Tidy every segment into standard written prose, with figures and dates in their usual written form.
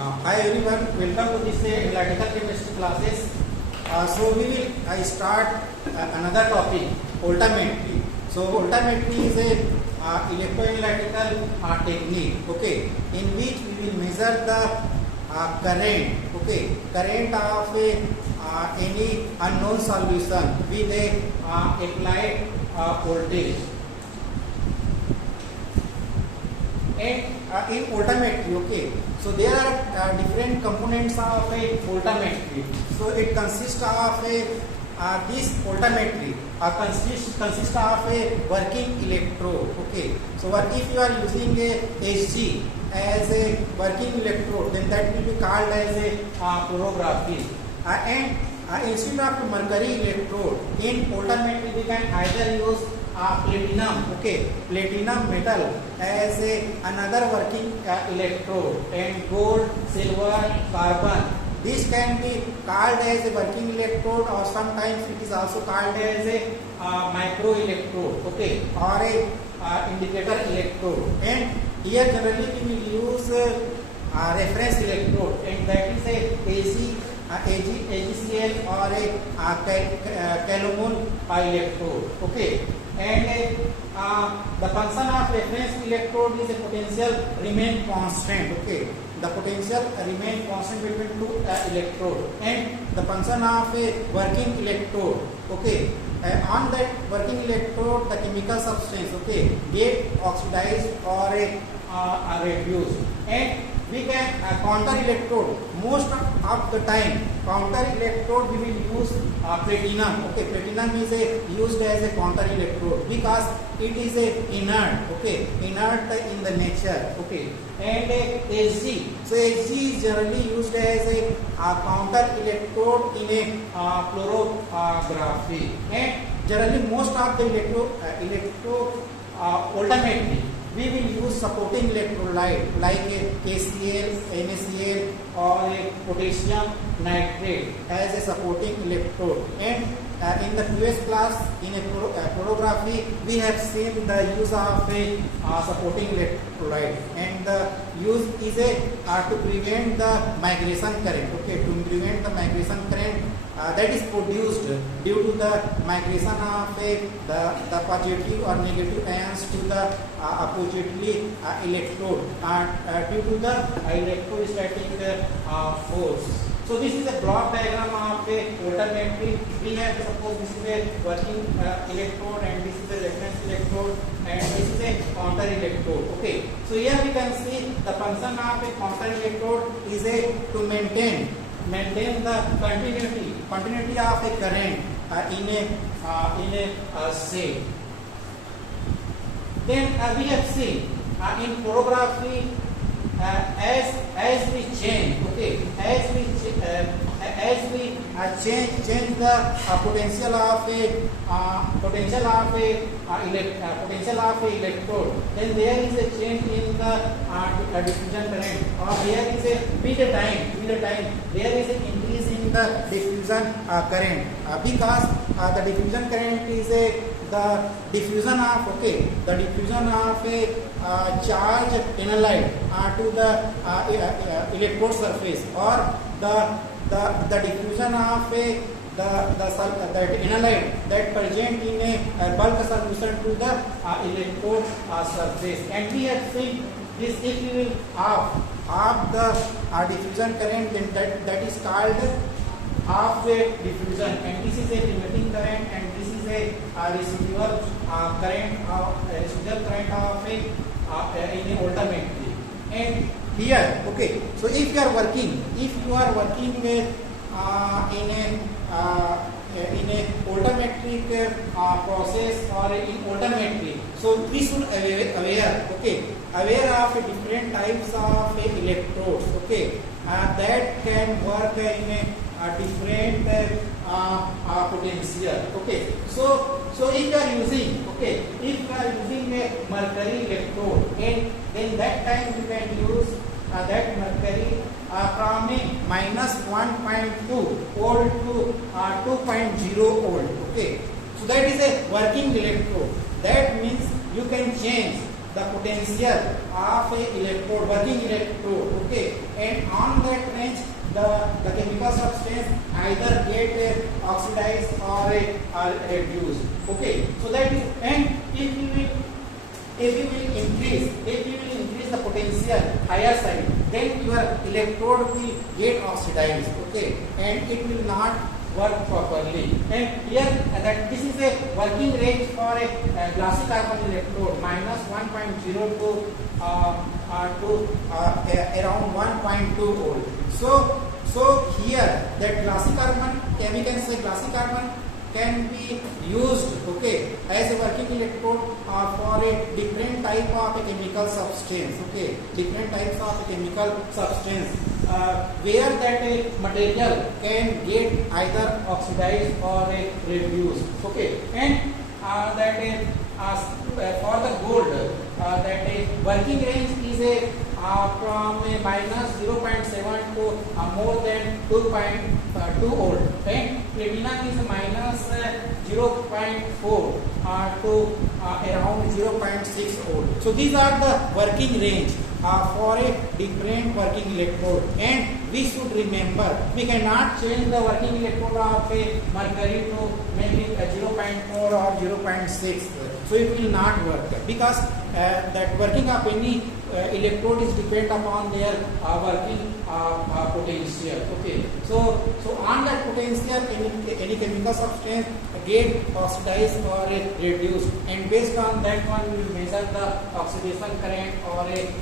Hi everyone, welcome to this analytical chemistry classes. So we will start another topic, voltammetry. So voltammetry is a electroanalytical technique, okay, in which we will measure the current, okay, current of any unknown solution with a applied voltage. And in voltammetry, okay, so there are different components of a voltammetry. So it consists of this voltammetry consists of a working electrode, okay. So if you are using a Hg as a working electrode, then that will be called as a fluorography. And instead of mercury electrode in voltammetry, we can either use platinum, okay, platinum metal as another working electrode, and gold, silver, carbon. This can be called as a working electrode, or sometimes it is also called as a micro electrode, okay, or a indicator electrode. And here generally we will use reference electrode, and that is a AgCl or a Calomel electrode, okay. And the function of reference electrode is a potential remain constant, okay. The potential remain constant between two electrode, and the function of a working electrode, okay. On that working electrode, the chemical substance, okay, get oxidized or reduced. And we can counter electrode. Most of the time, counter electrode we will use platinum. Okay, platinum is used as a counter electrode because it is inert. Okay, inert in the nature. Okay, and Hg. So Hg is generally used as a counter electrode in a fluorography. And generally most of the electro voltammetry, we will use supporting electrolyte like KCl, NaCl or a potassium nitrate as a supporting electrode. And in the previous class in a fluorography, we have seen the use of a supporting electrolyte, and the use is to prevent the migration current, okay, to prevent the migration current that is produced due to the migration of the positive or negative ions to the oppositely electrode due to the electrostatic force. So this is a block diagram of a voltammetry. We have, suppose this is a working electrode, and this is a reference electrode, and this is a counter electrode. Okay. So here we can see the function of a counter electrode is to maintain the continuity of a current in a cell. Then we have seen in fluorography, as we change, okay, as we change the potential of a electrode, then there is a change in the diffusion current, or there is with the time there is an increase in the diffusion current because the diffusion current is the diffusion of a charge analyte to the electrode surface, or the diffusion of the analyte that present in a bulk solution to the electrode surface. And we have seen this, if you will half the diffusion current, then that is called half wave diffusion, and this is a limiting current, and this is a residual current of in a voltammetry. And here, okay, so if you are working in a voltammetric process or in voltammetry, so we should aware of different types of electrodes, okay, that can work in a different potential, okay. So if you are using a mercury electrode, and then that time you can use that mercury from a minus 1.2 volt to 2.0 volt, okay. So that is a working electrode. That means you can change the potential of a electrode, working electrode, okay, and on that range the chemical substance either get oxidized or reduced, okay. So that is, and if you will increase the potential higher side, then your electrode will get oxidized, okay, and it will not work properly. And here that this is a working range for a glassy carbon electrode minus 1.0 to around 1.2 volt. So here that glassy carbon, we can say glassy carbon can be used, okay, as a working electrode for a different type of a chemical substance, okay, different types of a chemical substance where that a material can get either oxidized or reduced, okay. And for the gold, that a working range is a from a minus 0.7 to more than 2.2 volt, and platinum is minus 0.4 to around 0.6 volt. So these are the working range for a different working electrode, and we should remember we cannot change the working electrode of a mercury to maybe 0.4 or 0.6. So it will not work because that working of any electrode is depend upon their working potential, okay. So on that potential any chemical substance get oxidized or reduced, and based on that one we will measure the oxidation current or a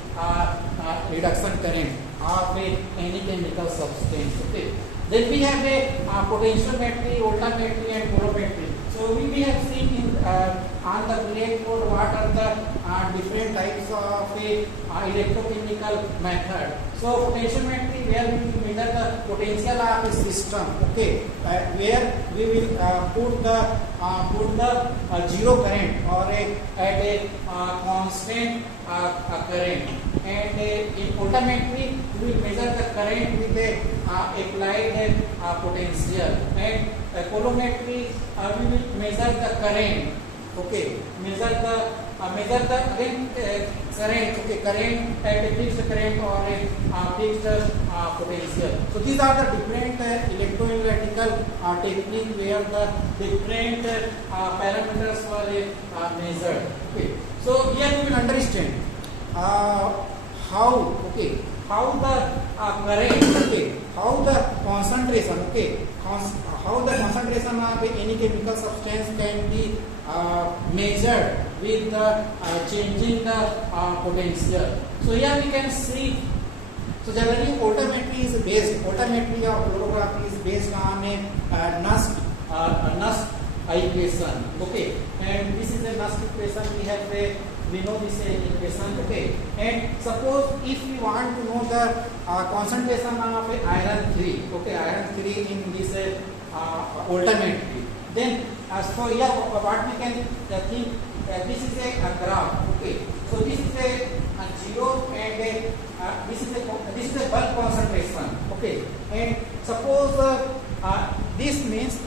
reduction current of any chemical substance, okay. Then we have a potentiometry, voltammetry and colorimetry. So we have seen in on the blackboard what are the different types of electrochemical method. So potentiometry, where we will measure the potential of a system, okay, where we will put the zero current or at a constant current, and in voltammetry we will measure the current with a applied potential, and colorimetry we will measure the current, okay, measure the again current, okay, current at a fixed current or a fixed potential. So these are the different electroanalytical technique where the different parameters were measured, okay. So here we will understand how the current, okay, how the concentration, okay, how the concentration of any chemical substance can be measured with the changing the potential. So here we can see. So generally voltammetry of fluorography is based on a Nernst equation, okay, and this is a Nernst equation. We know this equation, okay, and suppose if we want to know the concentration of iron 3, okay, iron 3 in this voltammetry, then so here what we can think, this is a graph, okay. So this is a 0 and this is a bulk concentration, okay. And suppose this means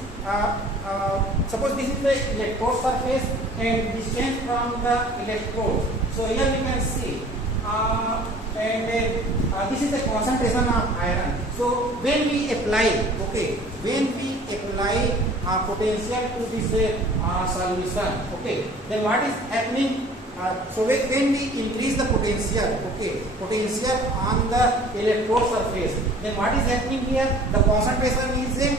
suppose this is the electrode surface and distance from the electrode. So here we can see this is the concentration of iron. So when we apply, okay, potential to this solution, okay, then what is happening? So when we increase the potential, okay, potential on the electrode surface, then what is happening here? The concentration is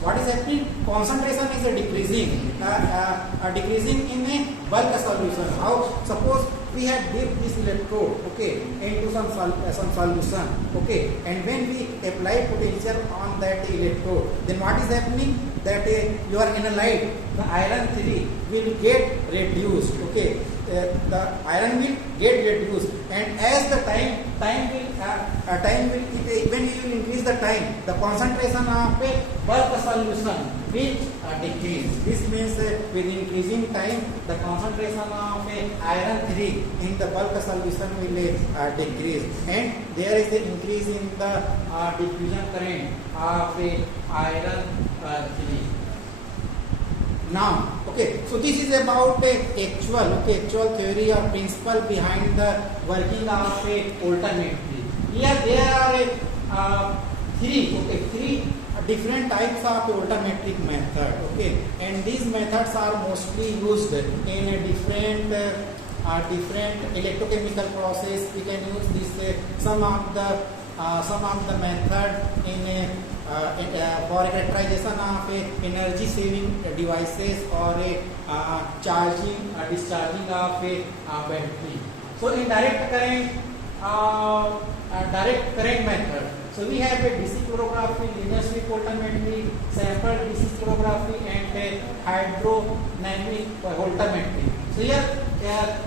what is happening? Concentration is decreasing, decreasing in a bulk solution. How? Suppose we have dipped this electrode, okay, into some solution, okay, and when we apply potential on that electrode, then what is happening? That your analyte, the iron 3, will get reduced, okay. The iron will get reduced, and as the time will when you will increase the time, the concentration of a bulk solution will decrease. This means with increasing time, the concentration of a iron 3 in the bulk solution will decrease, and there is an increase in the diffusion current of a iron 3. Now, okay, so this is about actual theory or principle behind the working of a voltammetry. Here there are three different types of voltammetric method. Okay, and these methods are mostly used in a different electrochemical process. We can use this some of the method in for characterization of energy saving devices or charging discharging of a battery. So in direct current method, so we have a DC fluorography, linear sweep voltammetry, sample DC fluorography, and hydrodynamic voltammetry. So here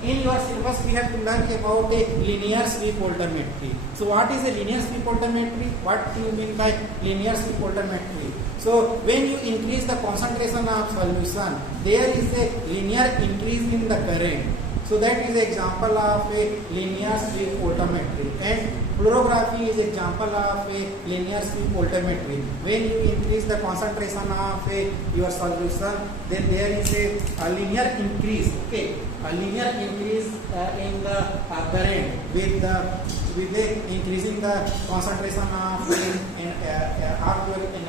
in your syllabus we have to learn about a linear sweep voltammetry. So what is a linear sweep voltammetry? What do you mean by linear sweep voltammetry? So when you increase the concentration of solution, there is a linear increase in the current. So that is an example of a linear sweep voltammetry, and fluorography is example of a linear sweep voltammetry. When you increase the concentration of your solution, then there is a linear increase. Okay, a linear increase in the current with the increasing the concentration of your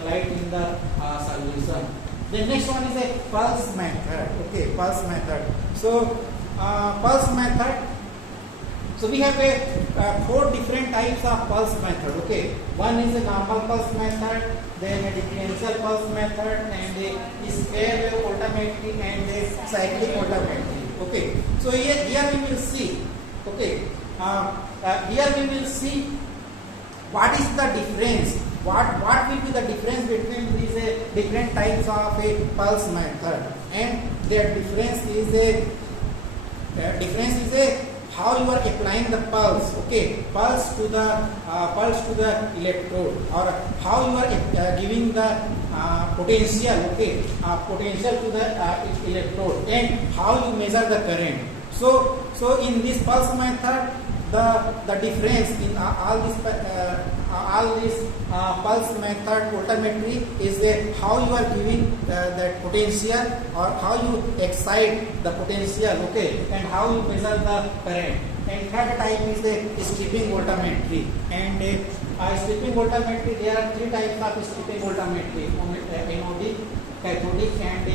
light in the solution. The next one is a pulse method. Okay, pulse method. So pulse method. So we have four different types of pulse method. Okay, one is a normal pulse method, then a differential pulse method, and a square wave voltammetry, and a cyclic voltammetry. Okay, so here we will see. Okay, here we will see what is the difference. What will be the difference between these different types of a pulse method, and their difference is a how you are applying the pulse. Okay, pulse to the electrode, or how you are giving the potential. Okay, potential to the electrode, and how you measure the current. So in this pulse method, the difference in all this pulse method voltammetry is how you are giving that potential, or how you excite the potential. Okay, and how you measure the current. And third type is the stripping voltammetry. And stripping voltammetry, there are three types of stripping voltammetry: anodic, cathodic, and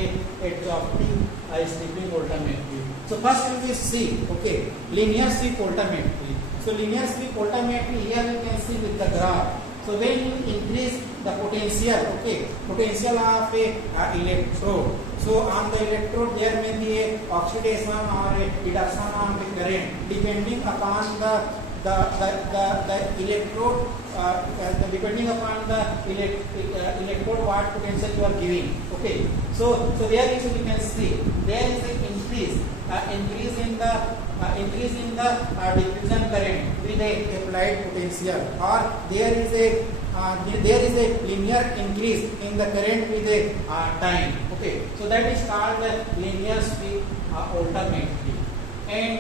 adsorptive stripping voltammetry. So first we will see, okay, linear sweep voltammetry. So linear sweep voltammetry, here you can see with the graph. So when you increase the potential, okay, potential of a electrode. So on the electrode there may be a oxidation or a reduction of the current depending upon the electrode, depending upon the electrode what potential you are giving. Okay, so there is, you can see there is an increase in the diffusion current with a applied potential, or there is a linear increase in the current with a time. Okay, so that is called the linear sweep voltammetry. And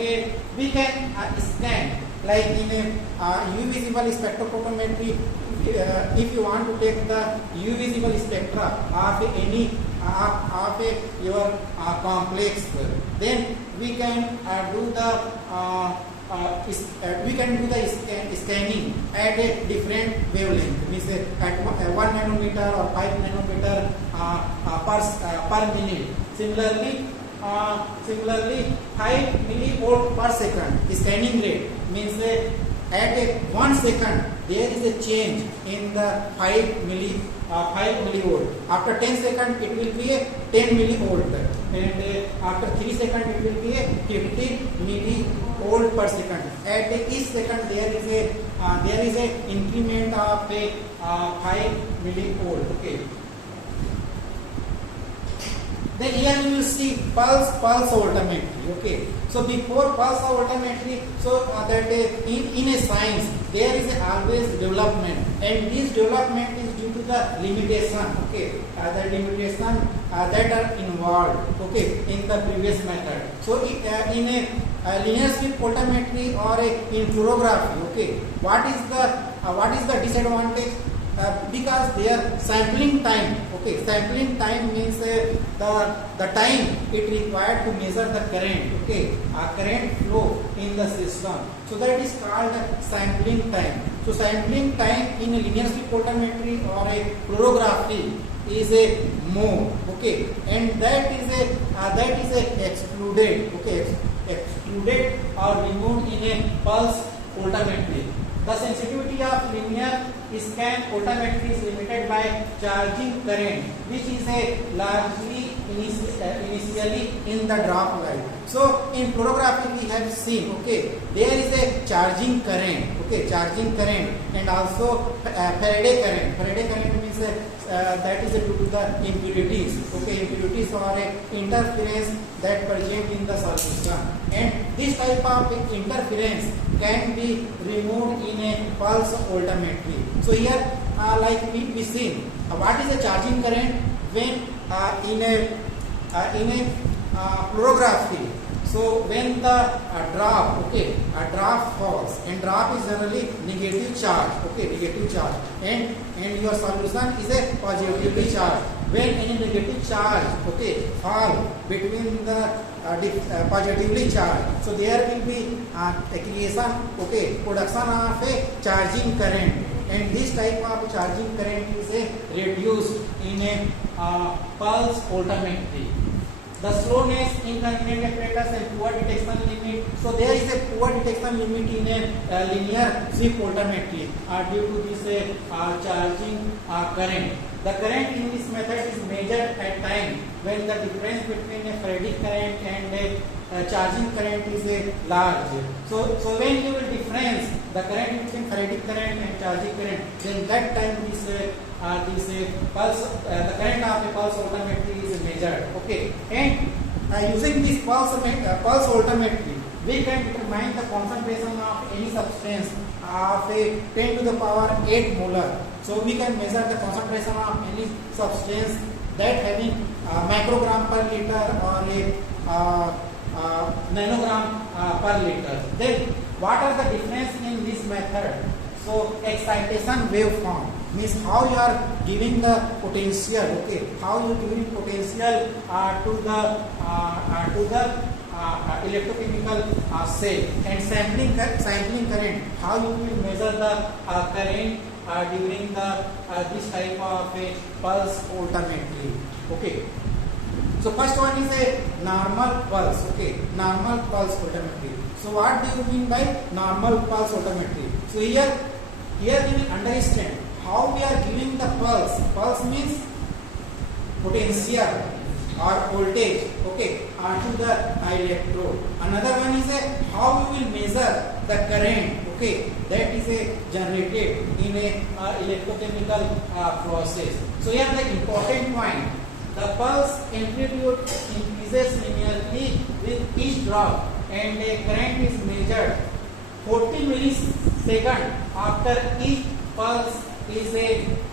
we can scan, like in a U visible spectrophotometry. If you want to take the U visible spectra of any of your complex, then we can do the scanning at a different wavelength, means at 1 nanometer or 5 nanometer per minute. Similarly 5 millivolt per second scanning rate means at a 1 second there is a change in the 5 millivolt. After 10 seconds it will be a 10 millivolt, and after 3 seconds it will be a 15 millivolt per second. At each second there is a increment of a 5 millivolt. Okay. Then here you will see pulse voltammetry. Okay, so before pulse voltammetry, so that in a science there is always development, and this development is due to the limitation. Okay, the limitation that are involved. Okay, in the previous method. So in a linear sweep voltammetry or in fluorography. Okay, what is the disadvantage? because their sampling time, okay, sampling time means the time it required to measure the current, okay, current flow in the system. So that is called sampling time. So sampling time in a linear slip voltammetry or a fluorography is a mode, okay, and that is a excluded, okay, excluded or removed in a pulse voltammetry. The sensitivity of linear scan voltammetry is limited by charging current, which is a largely initially in the drop line. So in fluorography we have seen, okay, there is a charging current, okay, charging current, and also Faraday current. Faraday current means that is due to the impurities, okay, impurities or interference that present in the solution, and this type of interference can be removed in a pulse voltammetry. So here like we seen what is a charging current when in a fluorography. So when the drop, okay, a drop falls, and drop is generally negative charge, okay, negative charge, and your solution is a positively charged. When any negative charge, okay, fall between the positively charged, so there will be creation, okay, production of a charging current, and this type of charging current is reduced in a pulse voltammetry. The slowness, inconvenient apparatus, and poor detection limit. So there is a poor detection limit in a linear slip voltammetry due to this charging current. The current in this method is measured at time when the difference between a Faraday current and a charging current is large. So when you will difference the current between Faraday current and charging current, then that time this pulse, the current of a pulse voltammetry is measured. Okay, and using this pulse voltammetry, we can determine the concentration of any substance of a 10 to the power 8 molar. So we can measure the concentration of any substance that having microgram per liter or a nanogram per liter. Then what are the difference in this method? So excitation waveform means how you are giving the potential, okay, how you giving potential to the electrochemical cell, and sampling current, how you will measure the current during this type of a pulse voltammetry. Okay, so first one is a normal pulse, okay, normal pulse voltammetry. So what do you mean by normal pulse voltammetry? So here we will understand how we are giving the pulse. Pulse means potential or voltage, okay, to the electrode. Another one is how we will measure the current, okay, that is generated in a electrochemical process. So here the important point, the pulse amplitude increases linearly with each drop, and a current is measured 40 milliseconds after each pulse is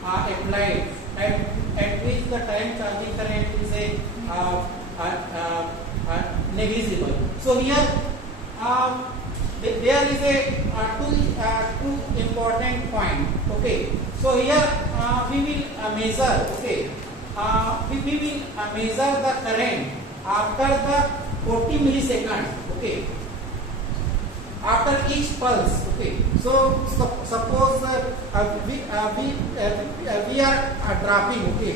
applied, at which the time charging current is negligible. So here there is two important point. Okay, so here we will measure. Okay, we will measure the current after the 40 milliseconds. Okay, after each pulse. Okay, so suppose we are dropping. Okay,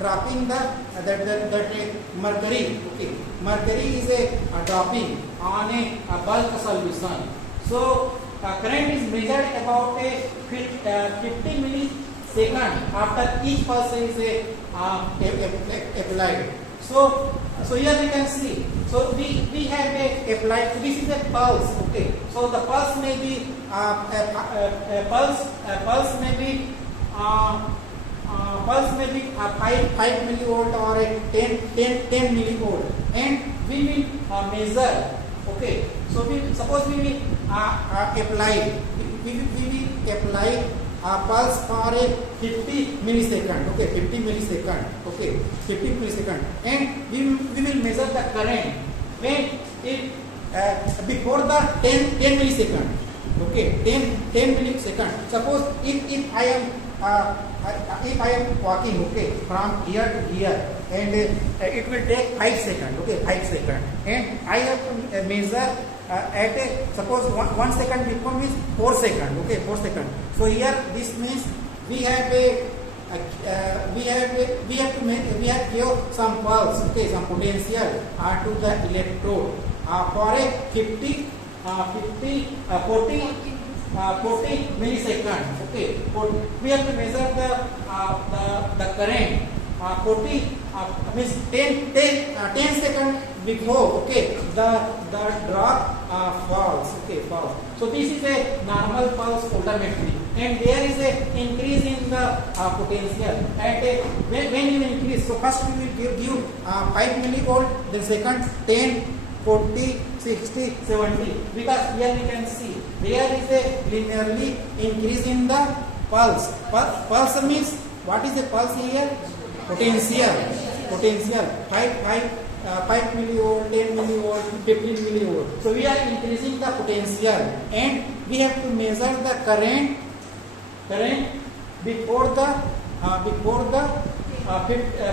dropping the mercury. Okay, mercury is dropping on a bulk solution. So current is measured about a 50 milliseconds after each pulse is applied. So here we can see. So we have a applied. So this is a pulse. Okay. So the pulse may be pulse may be 5 millivolt or a 10 millivolt, and we will measure. Okay. So suppose we will apply. We will apply pulse for a 50 millisecond. Okay, 50 millisecond. Okay, 50 millisecond, and we will measure the current when it before the 10 millisecond. Okay, 10 millisecond. Suppose if I am walking, okay, from here to here, and it will take 5 seconds, okay, 5 seconds, and I have to measure at a, suppose 1 second becomes 4 seconds, okay, 4 seconds. So here this means we have give some pulse, okay, some potential to the electrode for a 40 millisecond. Okay, we have to measure the current 40 means 10 seconds before, okay, the drop falls, okay, falls. So this is a normal pulse photometry, and there is a increase in the potential at a, when you increase. So first we will give 5 millivolt, then second 10, 40, 60, 70, because here we can see there is a linearly increase in the pulse. Pulse means what is the pulse here? Potential. 5 millivolt, 10 millivolt, 15 millivolt. So we are increasing the potential, and we have to measure the current before the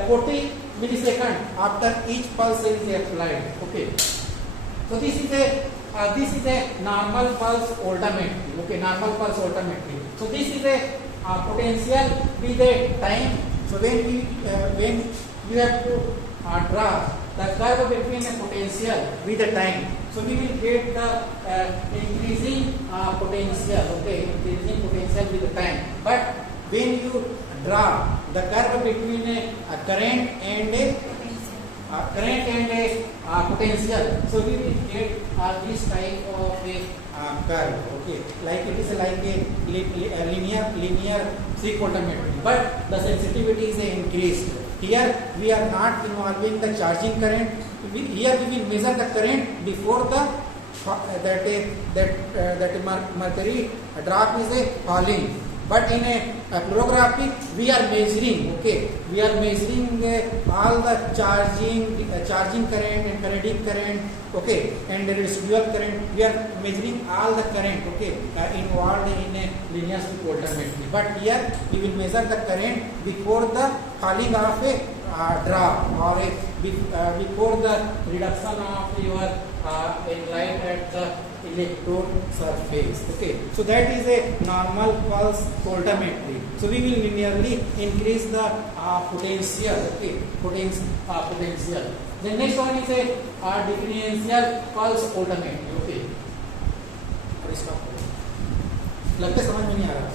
40 millisecond after each pulse is applied. Okay. So this is a normal pulse voltammetry. Okay, normal pulse voltammetry. So this is a potential with a time. So when you have to draw the curve between a potential with a time, so we will get the increasing potential. Okay, increasing potential with the time. But when you draw the curve between a current and a potential, so we will get this type of a curve. Okay, like it is like a linear 3 voltammetry, but the sensitivity is increased. Here we are not involving the charging current. Here we will measure the current before the that mercury drop is falling. But in a fluorography, we are measuring, okay, we are measuring all the charging current and kinetic current, okay, and the residual current. We are measuring all the current, okay, involved in a linear voltammetry. But here we will measure the current before the falling of a drop, or before the reduction of your light at the electrode surface. Okay, so that is a normal pulse voltammetry. So we will linearly increase the potential. Okay, potential. The next one is a differential pulse voltammetry. Okay, लगता है समझ में नहीं आ रहा.